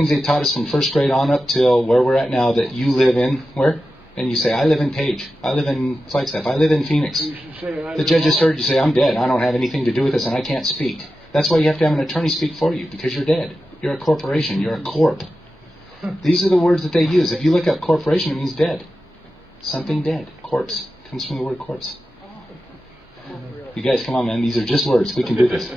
things they taught us from first grade on up till where we're at now, that you live in, where? And you say, I live in Page. I live in Flagstaff. I live in Phoenix. The judge just heard you say, I'm dead. I don't have anything to do with this and I can't speak. That's why you have to have an attorney speak for you, because you're dead. You're a corporation. You're a corp. These are the words that they use. If you look up corporation, it means dead. Something dead. Corpse. Comes from the word corpse. You guys, come on, man. These are just words. We can do this.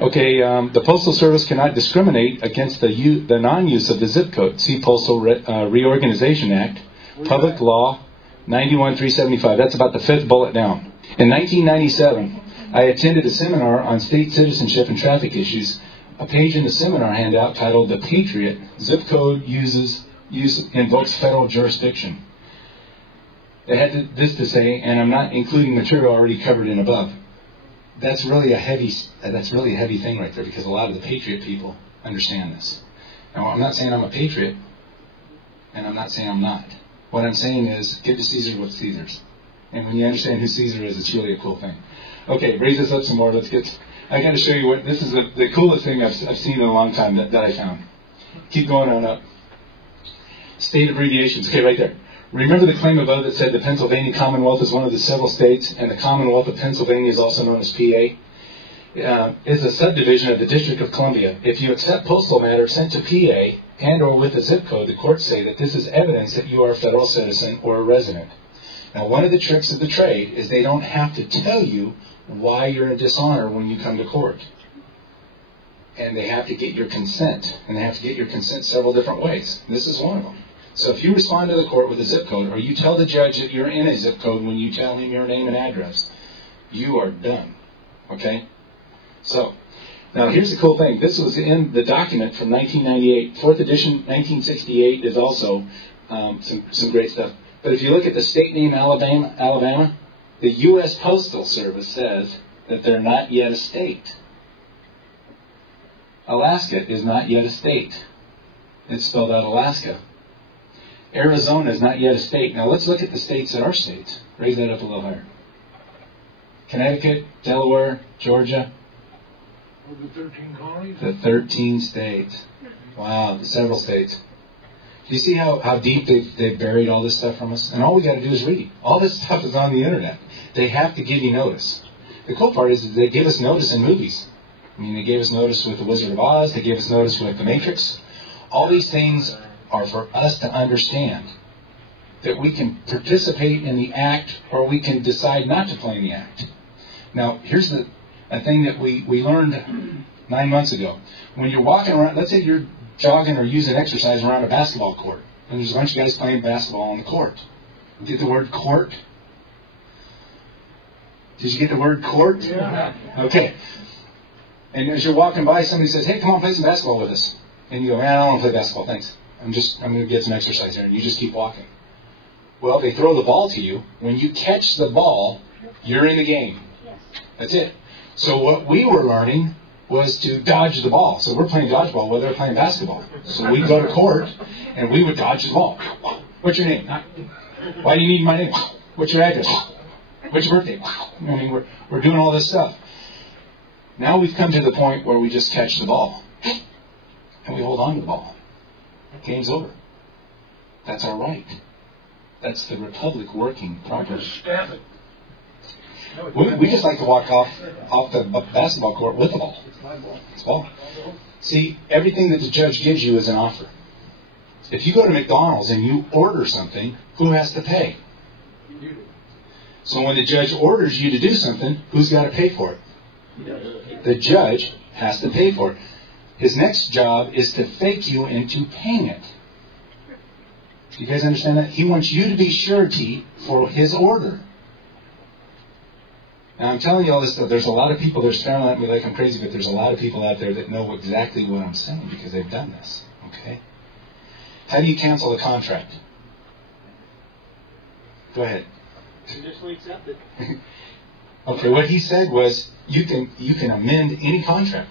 Okay, the Postal Service cannot discriminate against the non-use of the zip code. See Postal Reorganization Act, Public Law 91-375. That's about the fifth bullet down. In 1997, I attended a seminar on state citizenship and traffic issues. A page in the seminar handout titled "The Patriot Zip Code Invokes Federal Jurisdiction." They had this to say, and I'm not including material already covered in above. That's really a heavy thing right there, because a lot of the patriot people understand this. Now, I'm not saying I'm a patriot, and I'm not saying I'm not. What I'm saying is, give to Caesar what's Caesar's. And when you understand who Caesar is, it's really a cool thing. Okay, raise this up some more. I got to show you what, this is the coolest thing I've seen in a long time that I found. Keep going on up. State abbreviations. Okay, right there. Remember the claim above that said the Pennsylvania Commonwealth is one of the several states, and the Commonwealth of Pennsylvania is also known as PA? Is a subdivision of the District of Columbia. If you accept postal matter sent to PA and or with a zip code, the courts say that this is evidence that you are a federal citizen or a resident. Now, one of the tricks of the trade is they don't have to tell you why you're in dishonor when you come to court. And they have to get your consent. And they have to get your consent several different ways. This is one of them. So if you respond to the court with a zip code, or you tell the judge that you're in a zip code when you tell him your name and address, you are done. Okay? So, now here's the cool thing. This was in the document from 1998. 4th edition, 1968 is also some great stuff. But if you look at the state name Alabama, the U.S. Postal Service says that they're not yet a state. Alaska is not yet a state. It's spelled out Alaska. Arizona is not yet a state. Now let's look at the states that are states. Raise that up a little higher. Connecticut, Delaware, Georgia. The 13 colonies? The 13 states. Wow, the several states. Do you see how deep they've buried all this stuff from us? And all we got to do is read. All this stuff is on the internet. They have to give you notice. The cool part is that they give us notice in movies. I mean, they gave us notice with The Wizard of Oz. They gave us notice with The Matrix. All these things are for us to understand that we can participate in the act, or we can decide not to play in the act. Now, here's a thing that we learned 9 months ago. When you're walking around, let's say you're jogging or using exercise around a basketball court, and there's a bunch of guys playing basketball on the court. Get the word court? Did you get the word court? Yeah. Okay. And as you're walking by, somebody says, hey, come on, play some basketball with us. And you go, man, I don't want to play basketball, thanks. I'm going to get some exercise here. And you just keep walking. Well, they throw the ball to you. When you catch the ball, you're in the game. That's it. So what we were learning was to dodge the ball. So we're playing dodgeball while they're playing basketball. So we'd go to court, and we would dodge the ball. What's your name? Why do you need my name? What's your address? What's your birthday? I mean, we're doing all this stuff. Now we've come to the point where we just catch the ball. And we hold on to the ball. Game's over. That's our right. That's the Republic working properly. We just like to walk off the basketball court with the ball. It's ball. See, everything that the judge gives you is an offer. If you go to McDonald's and you order something, who has to pay? You do. So when the judge orders you to do something, who's got to pay for it? The judge has to pay for it. His next job is to fake you into paying it. You guys understand that? He wants you to be surety for his order. Now, I'm telling you all this stuff. There's a lot of people that are staring at me like I'm crazy, but there's a lot of people out there that know exactly what I'm saying because they've done this. Okay? How do you cancel a contract? Go ahead. Conditionally accept it. Okay, what he said was you can amend any contract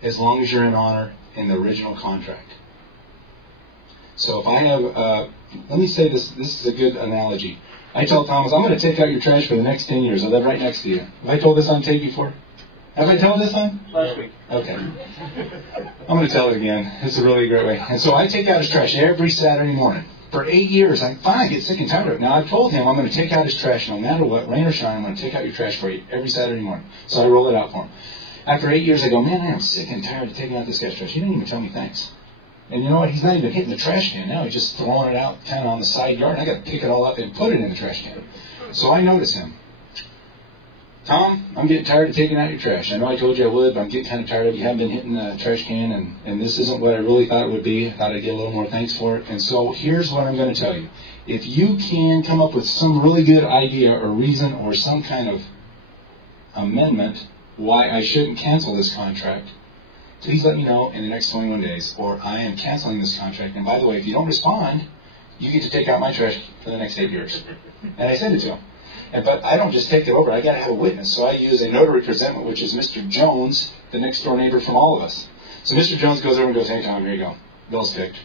as long as you're in honor in the original contract. So if I have, let me say this is a good analogy. I tell Thomas, I'm going to take out your trash for the next 10 years. I live right next to you. Have I told this on tape before? Have I told this one? Last week. Okay. I'm going to tell it again. It's a really great way. And so I take out his trash every Saturday morning. For 8 years, I finally get sick and tired of it. Now, I've told him I'm going to take out his trash no matter what, rain or shine. I'm going to take out your trash for you every Saturday morning. So I roll it out for him. After 8 years, I go, man, I am sick and tired of taking out this guy's trash. He didn't even tell me thanks. And you know what? He's not even hitting the trash can now. He's just throwing it out kind of on the side yard. And I got to pick it all up and put it in the trash can. So I notice him. Tom, I'm getting tired of taking out your trash. I know I told you I would, but I'm getting kind of tired of it. You haven't been hitting the trash can, and this isn't what I really thought it would be. I thought I'd get a little more thanks for it. And so here's what I'm going to tell you. If you can come up with some really good idea or reason or some kind of amendment why I shouldn't cancel this contract, please let me know in the next 21 days, or I am canceling this contract. And by the way, if you don't respond, you get to take out my trash for the next 8 years. And I send it to him. But I don't just take it over. I got to have a witness. So I use a notary presentment, which is Mr. Jones, the next door neighbor from all of us. So Mr. Jones goes over and goes, hey, Tom, here you go. Bill's picked.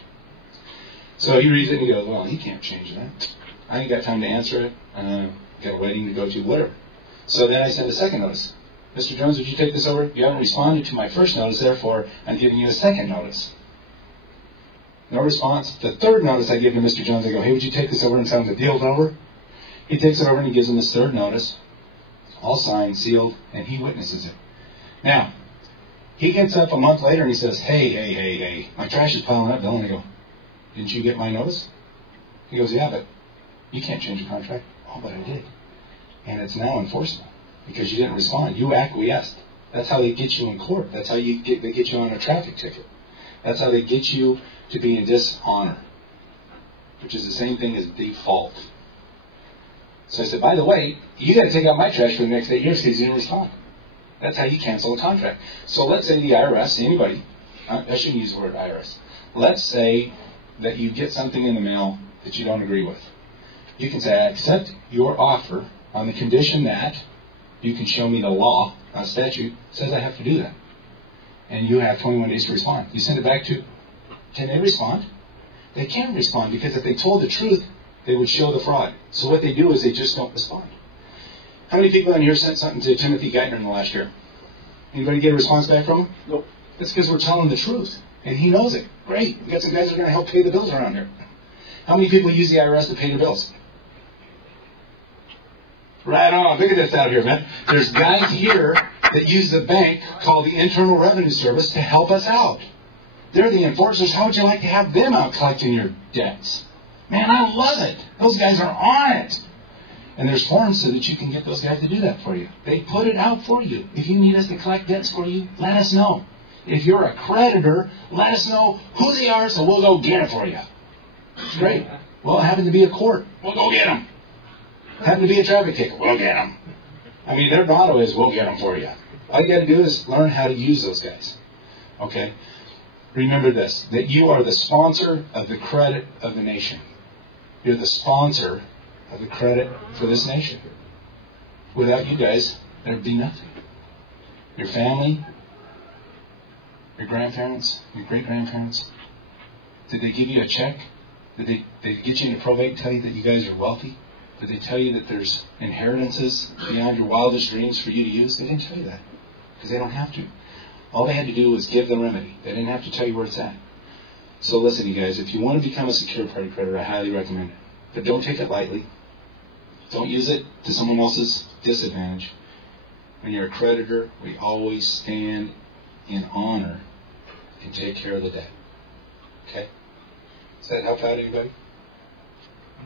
So he reads it and he goes, well, he can't change that. I ain't got time to answer it. Got a wedding to go to, whatever. So then I send a second notice. Mr. Jones, would you take this over? You haven't responded to my first notice, therefore I'm giving you a second notice. No response. The third notice I give to Mr. Jones, I go, hey, would you take this over and tell him the deal's over? He takes it over and he gives him his third notice, all signed, sealed, and he witnesses it. Now, he gets up a month later and he says, hey, my trash is piling up, Bill. And I go, didn't you get my notice? He goes, yeah, but you can't change the contract. Oh, but I did. And it's now enforceable because you didn't respond. You acquiesced. That's how they get you in court. That's how they get you on a traffic ticket. That's how they get you to be in dishonor, which is the same thing as default. So I said, by the way, you got to take out my trash for the next 8 years because you didn't respond. That's how you cancel a contract. So let's say the IRS, anybody, I shouldn't use the word IRS. Let's say that you get something in the mail that you don't agree with. You can say, I accept your offer on the condition that you can show me the law, a statute, says I have to do that. And you have 21 days to respond. You send it back to, can they respond? They can't respond because if they told the truth, they would show the fraud. So what they do is they just don't respond. How many people in here sent something to Timothy Geithner in the last year? Anybody get a response back from him? Nope. That's because we're telling the truth. And he knows it. Great. We got some guys that are going to help pay the bills around here. How many people use the IRS to pay the bills? Right on. Look at this out here, man. There's guys here that use the bank called the Internal Revenue Service to help us out. They're the enforcers. How would you like to have them out collecting your debts? Man, I love it. Those guys are on it. And there's forms so that you can get those guys to do that for you. They put it out for you. If you need us to collect debts for you, let us know. If you're a creditor, let us know who they are so we'll go get it for you. Great. Well, it happened to be a court. We'll go get them. Happened to be a traffic ticket. We'll get them. I mean, their motto is, we'll get them for you. All you got to do is learn how to use those guys. Okay? Remember this, that you are the sponsor of the credit of the nation. You're the sponsor of the credit for this nation. Without you guys, there'd be nothing. Your family, your grandparents, your great-grandparents, did they give you a check? Did they get you into probate and tell you that you guys are wealthy? Did they tell you that there's inheritances beyond your wildest dreams for you to use? They didn't tell you that because they don't have to. All they had to do was give the remedy. They didn't have to tell you where it's at. So listen, you guys, if you want to become a secure party creditor, I highly recommend it. But don't take it lightly. Don't use it to someone else's disadvantage. When you're a creditor, we always stand in honor and take care of the debt. Okay? Does that help out anybody?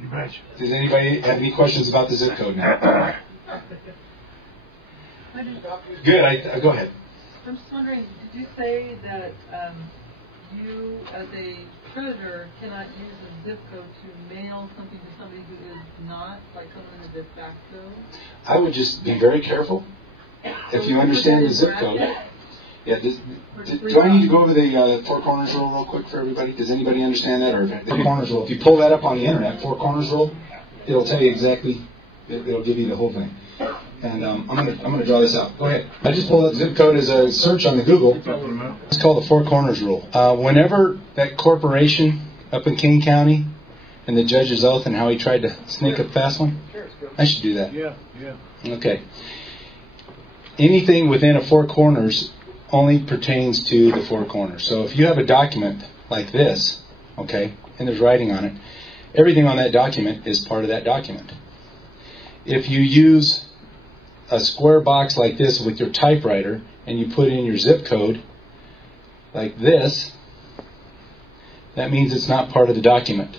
You betcha. Does anybody have any questions about the zip code now? Good. Go ahead. I'm just wondering, did you say that you, as a creditor, cannot use a zip code to mail something to somebody who is not, like someone in a de facto? I would just be very careful. If you understand the zip code. Yeah. Do I need to go over the Four Corners Rule real quick for everybody? Does anybody understand that? Or the Four Corners Rule. If you pull that up on the internet, Four Corners Rule, it'll tell you exactly. It'll give you the whole thing. And I'm gonna draw this out. Go ahead. I just pulled up zip code as a search on the Google. It's called the Four Corners Rule. Whenever that corporation up in King County and the judge's oath and how he tried to sneak a fast one, I should do that. Yeah. Okay. anything within a four corners only pertains to the four corners. So if you have a document like this, okay, and there's writing on it, everything on that document is part of that document. If you use a square box like this with your typewriter and you put in your zip code like this, that means it's not part of the document.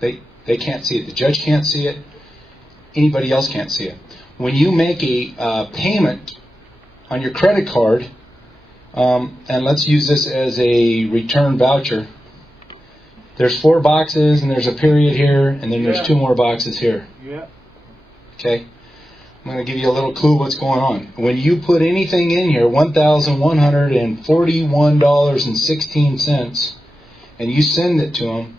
They can't see it. The judge can't see it. Anybody else can't see it. When you make a payment on your credit card, and let's use this as a return voucher, there's 4 boxes, and there's a period here, and then there's 2 more boxes here. Yeah. Okay? I'm going to give you a little clue what's going on. When you put anything in here, $1,141.16, and you send it to them,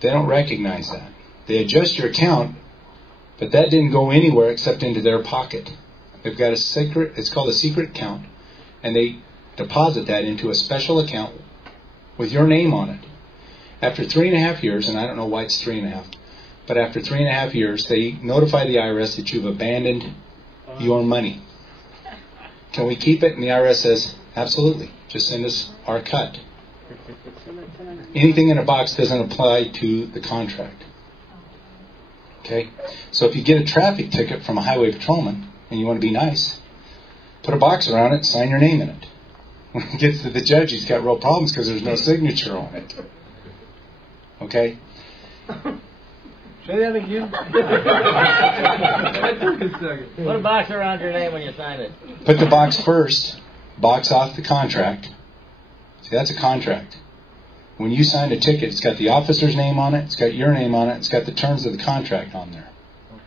they don't recognize that. They adjust your account, but that didn't go anywhere except into their pocket. They've got a secret, it's called a secret account, and they deposit that into a special account with your name on it. After 3.5 years, and I don't know why it's 3.5, but after 3.5 years, they notify the IRS that you've abandoned your money. Can we keep it? And the IRS says, absolutely. Just send us our cut. Anything in a box doesn't apply to the contract. Okay? So if you get a traffic ticket from a highway patrolman and you want to be nice, put a box around it and sign your name in it. When it gets to the judge, he's got real problems because there's no signature on it. Okay? Say that again. Put a box around your name when you sign it. Put the box first. Box off the contract. See, that's a contract. When you sign a ticket, it's got the officer's name on it, it's got your name on it, it's got the terms of the contract on there. Okay.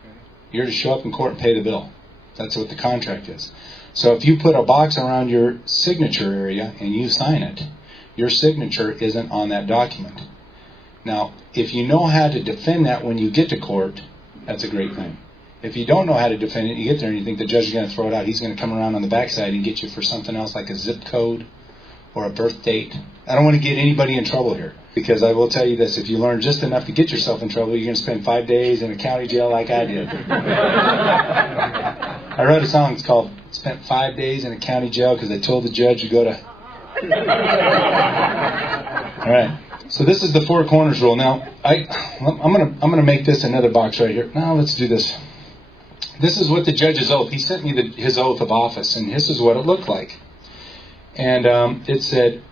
You're to show up in court and pay the bill. That's what the contract is. So if you put a box around your signature area and you sign it, your signature isn't on that document. Now, if you know how to defend that when you get to court, that's a great thing. If you don't know how to defend it, you get there and you think the judge is going to throw it out, he's going to come around on the backside and get you for something else like a zip code or a birth date. I don't want to get anybody in trouble here, because I will tell you this, if you learn just enough to get yourself in trouble, you're going to spend 5 days in a county jail like I did. I wrote a song, it's called Spent 5 Days in a County Jail because I told the judge to go to... All right. So this is the 4 corners rule. Now, I'm gonna make this another box right here. Now let's do this. This is what the judge's oath. He sent me his oath of office, and this is what it looked like. And it said,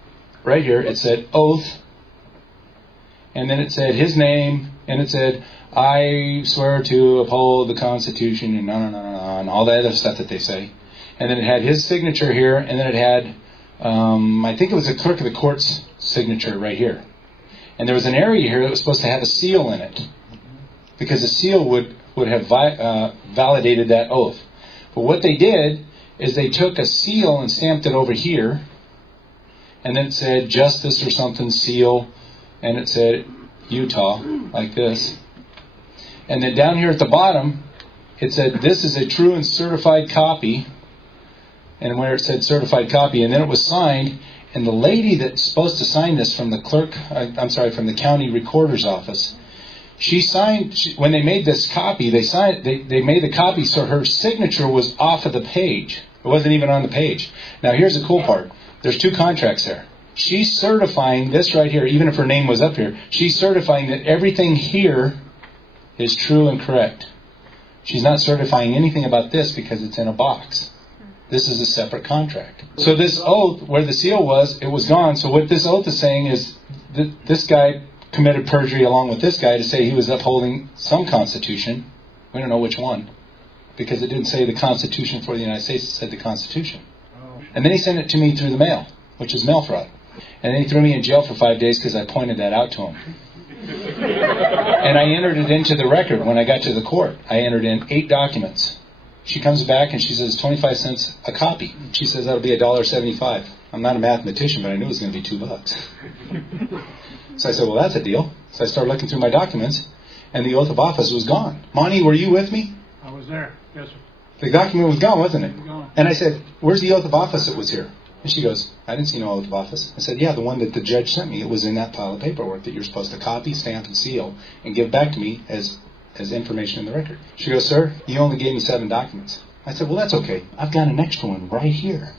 right here, it said oath, and then it said his name, and it said, I swear to uphold the Constitution, and and all the other stuff that they say. And then it had his signature here, and then it had, I think it was the clerk of the court's signature right here. And there was an area here that was supposed to have a seal in it, because a seal would have validated that oath. But what they did is they took a seal and stamped it over here, and then it said justice or something, seal, and it said Utah, like this. And then down here at the bottom, it said this is a true and certified copy, and where it said certified copy, and then it was signed. And the lady that's supposed to sign this from the from the county recorder's office, she signed, when they made this copy, they made the copy so her signature was off of the page. It wasn't even on the page. Now here's the cool part. There's 2 contracts there. She's certifying this right here, even if her name was up here, she's certifying that everything here is true and correct. She's not certifying anything about this because it's in a box. This is a separate contract. So this oath, where the seal was, it was gone. So what this oath is saying is that this guy committed perjury along with this guy to say he was upholding some constitution. We don't know which one, because it didn't say the Constitution for the United States, it said the Constitution. And then he sent it to me through the mail, which is mail fraud. And then he threw me in jail for 5 days because I pointed that out to him. And I entered it into the record when I got to the court. I entered in 8 documents. She comes back and she says 25 cents a copy. She says that'll be $1.75. I'm not a mathematician, but I knew it was going to be $2. So I said, well, that's a deal. So I started looking through my documents, and the oath of office was gone. Monty, were you with me? I was there. Yes, sir. The document was gone, wasn't it? Gone. And I said, where's the oath of office that was here? And she goes, I didn't see no oath of office. I said, yeah, the one that the judge sent me. It was in that pile of paperwork that you're supposed to copy, stamp, and seal, and give back to me as information in the record. She goes, sir, you only gave me 7 documents. I said, well, that's okay. I've got an extra one right here.